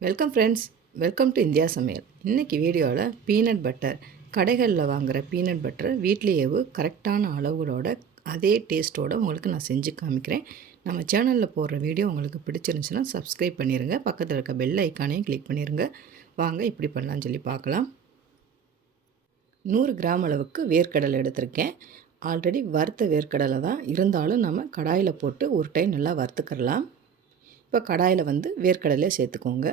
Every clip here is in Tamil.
Welcome friends welcome to India சமையல் இன்றைக்கி வீடியோவில் பீனட் பட்டர் கடைகளில் வாங்குகிற பீனட் பட்டர் வீட்லேயேவு கரெக்டான அளவுகளோட அதே டேஸ்ட்டோட உங்களுக்கு நான் செஞ்சு காமிக்கிறேன். நம்ம சேனலில் போடுற வீடியோ உங்களுக்கு பிடிச்சிருந்துச்சுன்னா சப்ஸ்கிரைப் பண்ணிடுங்க பக்கத்தில் இருக்க பெல் ஐக்கானையும் கிளிக் பண்ணிடுங்க வாங்க இப்படி பண்ணலான்னு சொல்லி பார்க்கலாம். நூறு கிராம் அளவுக்கு வேர்க்கடலை எடுத்திருக்கேன். ஆல்ரெடி வறுத்த வேர்க்கடலை தான். இருந்தாலும் நம்ம கடாயில் போட்டு ஒரு டைம் நல்லா வறுத்துக்கிறலாம். இப்போ கடாயில் வந்து வேர்க்கடலையை சேர்த்துக்கோங்க.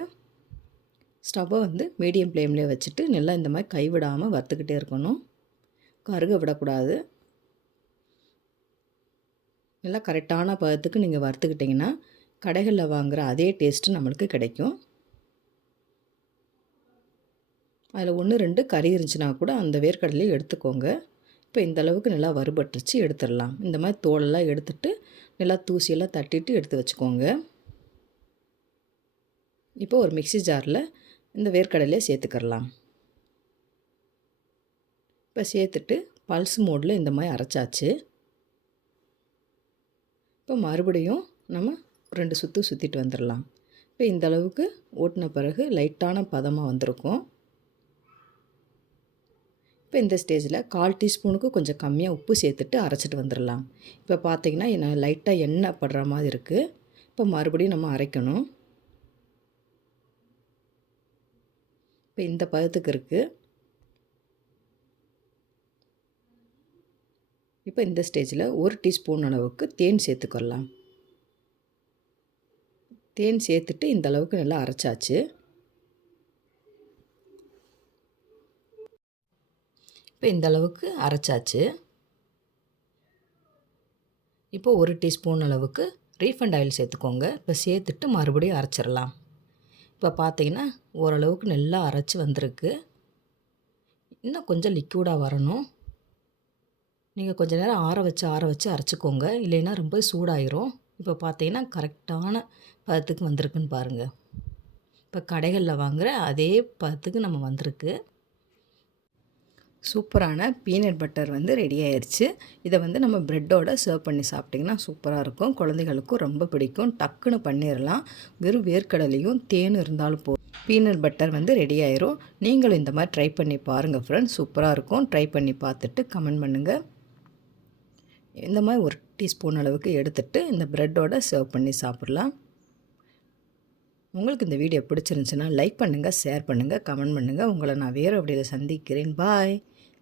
ஸ்டவ்வை வந்து மீடியம் ஃப்ளேம்லேயே வச்சுட்டு நல்லா இந்த மாதிரி கைவிடாமல் வறுத்துக்கிட்டே இருக்கணும். கருக விடக்கூடாது. நல்லா கரெக்டான பதத்துக்கு நீங்கள் வறுத்துக்கிட்டிங்கன்னா கடைகளில் வாங்குகிற அதே டேஸ்ட்டு நம்மளுக்கு கிடைக்கும். அதில் ஒன்று ரெண்டு கறி இருந்துச்சுன்னா கூட அந்த வேர்க்கடலையை எடுத்துக்கோங்க. இப்போ இந்த அளவுக்கு நல்லா வறுபட்டுருச்சு எடுத்துடலாம். இந்த மாதிரி தோலெல்லாம் எடுத்துட்டு நல்லா தூசியெல்லாம் தட்டிட்டு எடுத்து வச்சுக்கோங்க. இப்போ ஒரு மிக்சி ஜாரில் இந்த வேர்க்கடலையை சேர்த்துக்கிறலாம். இப்போ சேர்த்துட்டு பல்ஸ் மோடில் இந்த மாதிரி அரைச்சாச்சு. இப்போ மறுபடியும் நம்ம ரெண்டு சுற்று சுற்றிட்டு வந்துடலாம். இப்போ இந்த அளவுக்கு ஓட்டின பிறகு லைட்டான பதமாக வந்திருக்கும். இப்போ இந்த ஸ்டேஜில் கால் டீஸ்பூனுக்கு கொஞ்சம் கம்மியாக உப்பு சேர்த்துட்டு அரைச்சிட்டு வந்துடலாம். இப்போ பார்த்திங்கன்னா என்ன லைட்டாக எண்ணெய் படுற மாதிரி இருக்குது இப்போ மறுபடியும் நம்ம அரைக்கணும். இப்போ இந்த பதத்துக்கு இருக்குது இப்போ இந்த ஸ்டேஜில் ஒரு டீஸ்பூன் அளவுக்கு தேன் சேர்த்துக்கொள்ளலாம். தேன் சேர்த்துட்டு இந்த அளவுக்கு நல்லா அரைச்சாச்சு. இப்போ இந்த அளவுக்கு அரைச்சாச்சு. இப்போ ஒரு டீஸ்பூன் அளவுக்கு ரீஃபண்ட் ஆயில் சேர்த்துக்கோங்க. இப்போ சேர்த்துட்டு மறுபடியும் அரைச்சிடலாம். இப்போ பார்த்தீங்கன்னா ஓரளவுக்கு நல்லா அரைச்சி வந்திருக்கு. இன்னும் கொஞ்சம் லிக்யூடாக வரணும். நீங்கள் கொஞ்சம் நேரம் ஆற வச்சு ஆற வச்சு அரைச்சிக்கோங்க. இல்லைன்னா ரொம்ப சூடாயிரும். இப்போ பார்த்தீங்கன்னா கரெக்டான பதத்துக்கு வந்திருக்குன்னு பாருங்கள் இப்போ கடைகளில் வாங்குகிற அதே பதத்துக்கு நம்ம வந்திருக்கு. சூப்பரான பீனட் பட்டர் வந்து ரெடி ஆயிடுச்சு இதை வந்து நம்ம ப்ரெட்டோட சர்வ் பண்ணி சாப்பிட்டிங்கன்னா சூப்பராக இருக்கும். குழந்தைகளுக்கும் ரொம்ப பிடிக்கும். டக்குன்னு பண்ணிடலாம் வெறும் வேர்க்கடலையும் தேன் இருந்தாலும் போ பீனட் பட்டர் வந்து ரெடி ஆயிரும். நீங்களும் இந்த மாதிரி ட்ரை பண்ணி பாருங்கள் ஃப்ரெண்ட்ஸ் சூப்பராக இருக்கும். ட்ரை பண்ணி பார்த்துட்டு கமெண்ட் பண்ணுங்கள் இந்த மாதிரி ஒரு டீஸ்பூன் அளவுக்கு எடுத்துட்டு இந்த ப்ரெட்டோட சர்வ் பண்ணி சாப்பிட்லாம். உங்களுக்கு இந்த வீடியோ பிடிச்சிருந்துச்சுன்னா லைக் பண்ணுங்கள் ஷேர் பண்ணுங்கள் கமெண்ட் பண்ணுங்கள் உங்களை நான் வேறு அப்படியில் சந்திக்கிறேன். பாய்